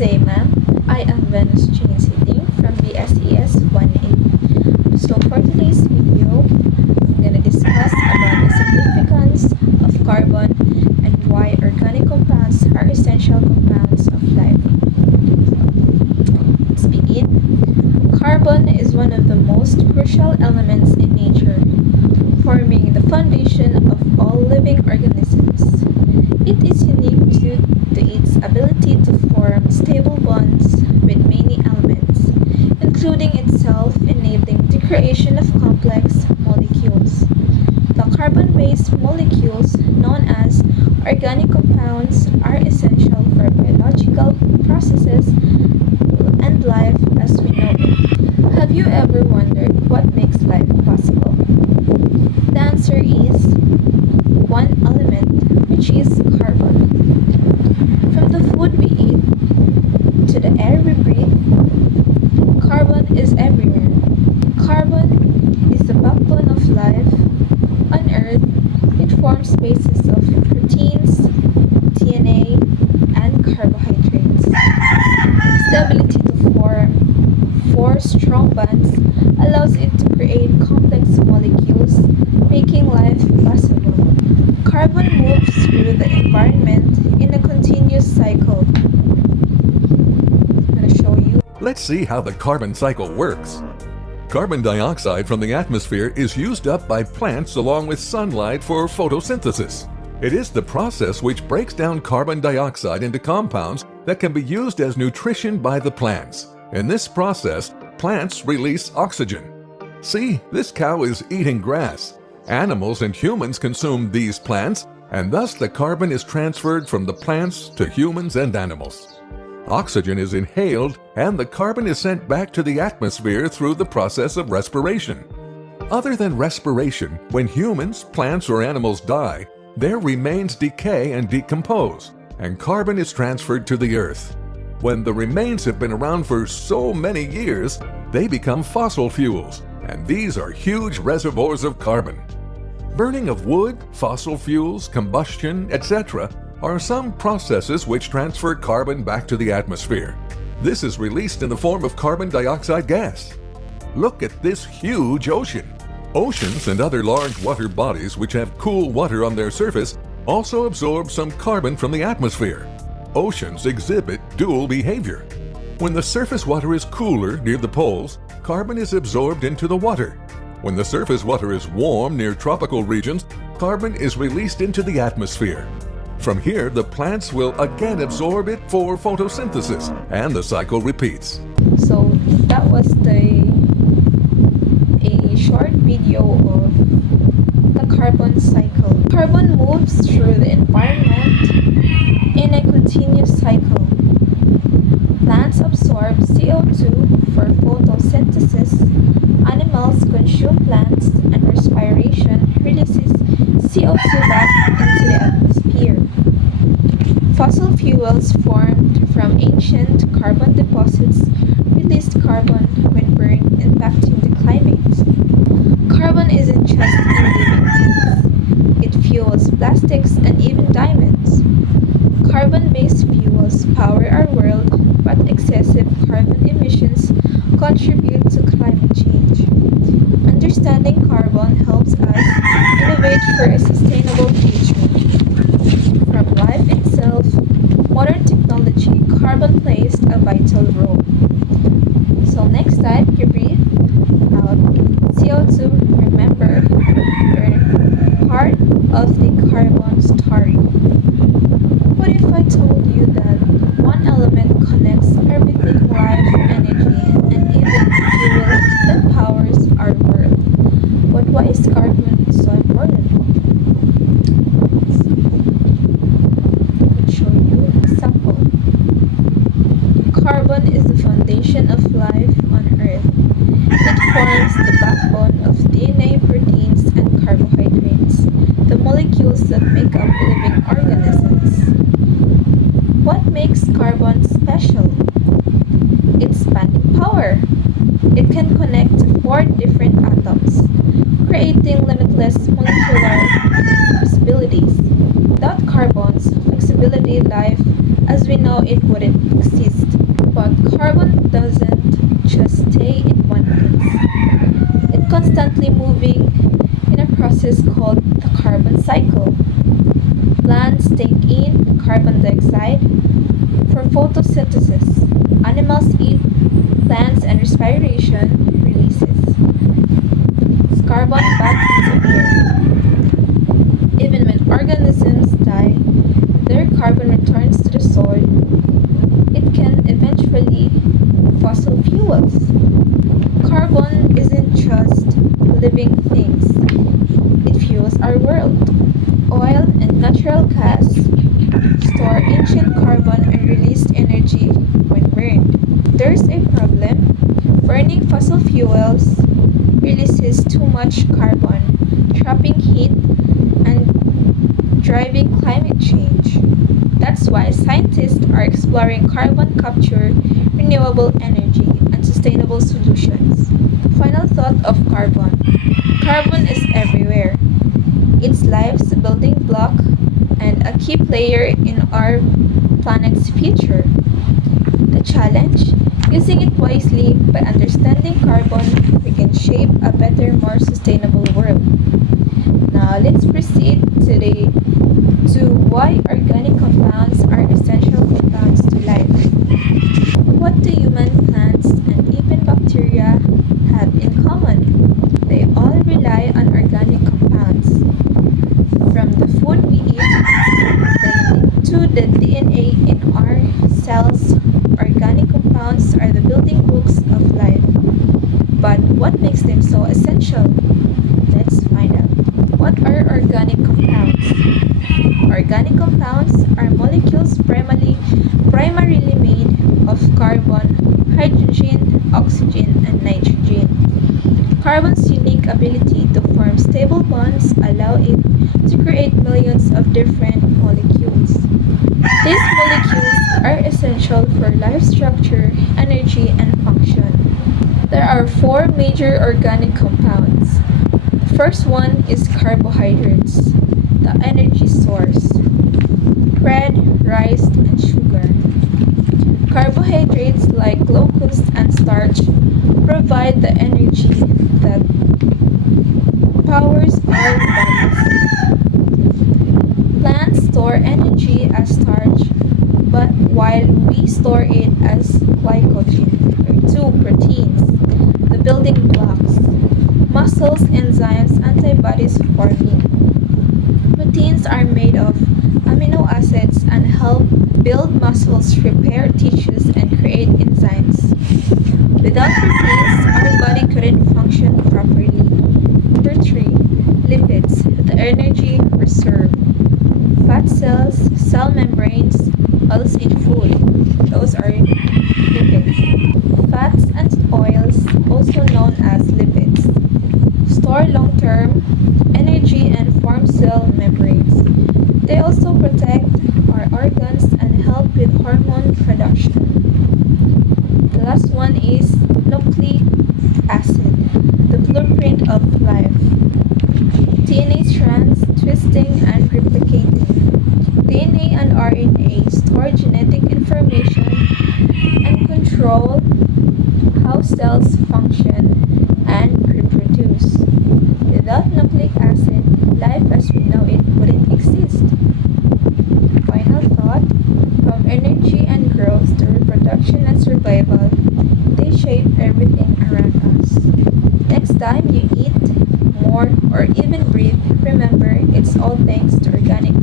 day, ma'am. I am Venus Jane Sitting from the SES 1A. So for today's video, I'm gonna discuss about the significance of carbon and why organic compounds are essential compounds of life. Let's begin. Carbon is one of the most crucial elements in nature, forming the foundation of all living organisms. It is unique to its ability to form stable bonds with many elements, including itself, enabling the creation of complex molecules. The carbon-based molecules, known as organic compounds, are essential for biological processes and life as we know it. Have you ever wondered what makes life possible? The answer is one element, which is carbon. From the food we eat to the air we breathe, carbon is everywhere. Carbon is the backbone of life on Earth. It forms bases of proteins, DNA, and carbohydrates. Its ability to form four strong bonds allows it to create complex molecules, making life possible. Carbon moves through the environment in a continuous cycle. I'm going to show you. Let's see how the carbon cycle works. Carbon dioxide from the atmosphere is used up by plants along with sunlight for photosynthesis. It is the process which breaks down carbon dioxide into compounds that can be used as nutrition by the plants. In this process, plants release oxygen. See, this cow is eating grass. Animals and humans consume these plants, and thus the carbon is transferred from the plants to humans and animals. Oxygen is inhaled, and the carbon is sent back to the atmosphere through the process of respiration. Other than respiration, when humans, plants, or animals die, their remains decay and decompose, and carbon is transferred to the earth. When the remains have been around for so many years, they become fossil fuels, and these are huge reservoirs of carbon. Burning of wood, fossil fuels, combustion, etc. are some processes which transfer carbon back to the atmosphere. This is released in the form of carbon dioxide gas. Look at this huge ocean. Oceans and other large water bodies which have cool water on their surface also absorb some carbon from the atmosphere. Oceans exhibit dual behavior. When the surface water is cooler near the poles, carbon is absorbed into the water. When the surface water is warm near tropical regions, carbon is released into the atmosphere. From here, the plants will again absorb it for photosynthesis, and the cycle repeats. So that was a short video of the carbon cycle. Carbon moves through the environment in a continuous cycle. Plants absorb CO2 for photosynthesis. Animals consume plants, and respiration releases CO2 back into the atmosphere. Fossil fuels formed from ancient carbon deposits released carbon when burned, impacting the climate. Carbon isn't just in living things. It fuels plastics and even diamonds. Carbon-based fuels power our world, but excessive carbon emissions contribute to climate change. Understanding carbon helps us innovate for a sustainable future. From life itself, modern technology, carbon plays a vital role. So next time you breathe out CO2, remember you're part of the carbon story. What if I told you that one element connects everything, life, energy, and even fuel that powers our world? But why is carbon so important? I'll show you an example. Carbon is the foundation of life on Earth. It forms the backbone of DNA, proteins, and carbohydrates, the molecules that make up living organisms. What makes carbon special? Its bonding power. It can connect to 4 different atoms, creating limitless molecular possibilities. Without carbon's flexibility, life as we know it wouldn't exist. But carbon doesn't just stay in one place. It's constantly moving in a process called the carbon cycle. Plants take in carbon dioxide for photosynthesis. Animals eat plants and respiration releases carbon back into air. Even when organisms die, their carbon returns to the soil. It can eventually fossil fuels. Carbon isn't just living things, it fuels our world. Oil and natural gas store ancient carbon and release energy when burned. There's a problem. Burning fossil fuels releases too much carbon, trapping heat and driving climate change. That's why scientists are exploring carbon capture, renewable energy, and sustainable solutions. Final thought of carbon. Carbon is everywhere. It's life's building block and a key player in our planet's future. The challenge? Using it wisely by understanding carbon, we can shape a better, more sustainable world. Now let's proceed today to why organic compounds are essential compounds to life. What do human plants and even bacteria have in common? They all rely on organic compounds. From the food we eat to the DNA in our cells, organic compounds are the building blocks of life. But what makes them so essential? Let's find out. What are organic compounds? Organic compounds are molecules primarily made of carbon, hydrogen, oxygen, and nitrogen. Carbon's unique ability to form stable bonds allow it to create millions of different molecules. These molecules are essential for life structure, energy, and function. There are four major organic compounds. The first one is carbohydrates, the energy source. Bread, rice, and sugar. Carbohydrates like glucose and starch provide the energy that powers our bodies. Plants store energy as starch, but while we store it as glycogen, or two proteins, the building blocks, muscles, enzymes, antibodies forming. Proteins are made of amino acids and help build muscles, repair tissues, and create enzymes. Without proteins, our body couldn't function properly. Number 3. Lipids, the energy reserve. Fat cells, cell membranes, oils in food. Those are lipids. Fats and oils, also known as lipids, store long-term energy and form cell membranes. They also protect our organs and help with hormone production. The last one is nucleic acid, the blueprint of life. DNA strands twisting and replicating. DNA and RNA store genetic information and control how cells function and reproduce. Without nucleic acid, life as we know it wouldn't exist. Final thought, from energy and growth to reproduction and survival, they shape everything around us. Next time you eat more or even breathe, remember it's all thanks to organic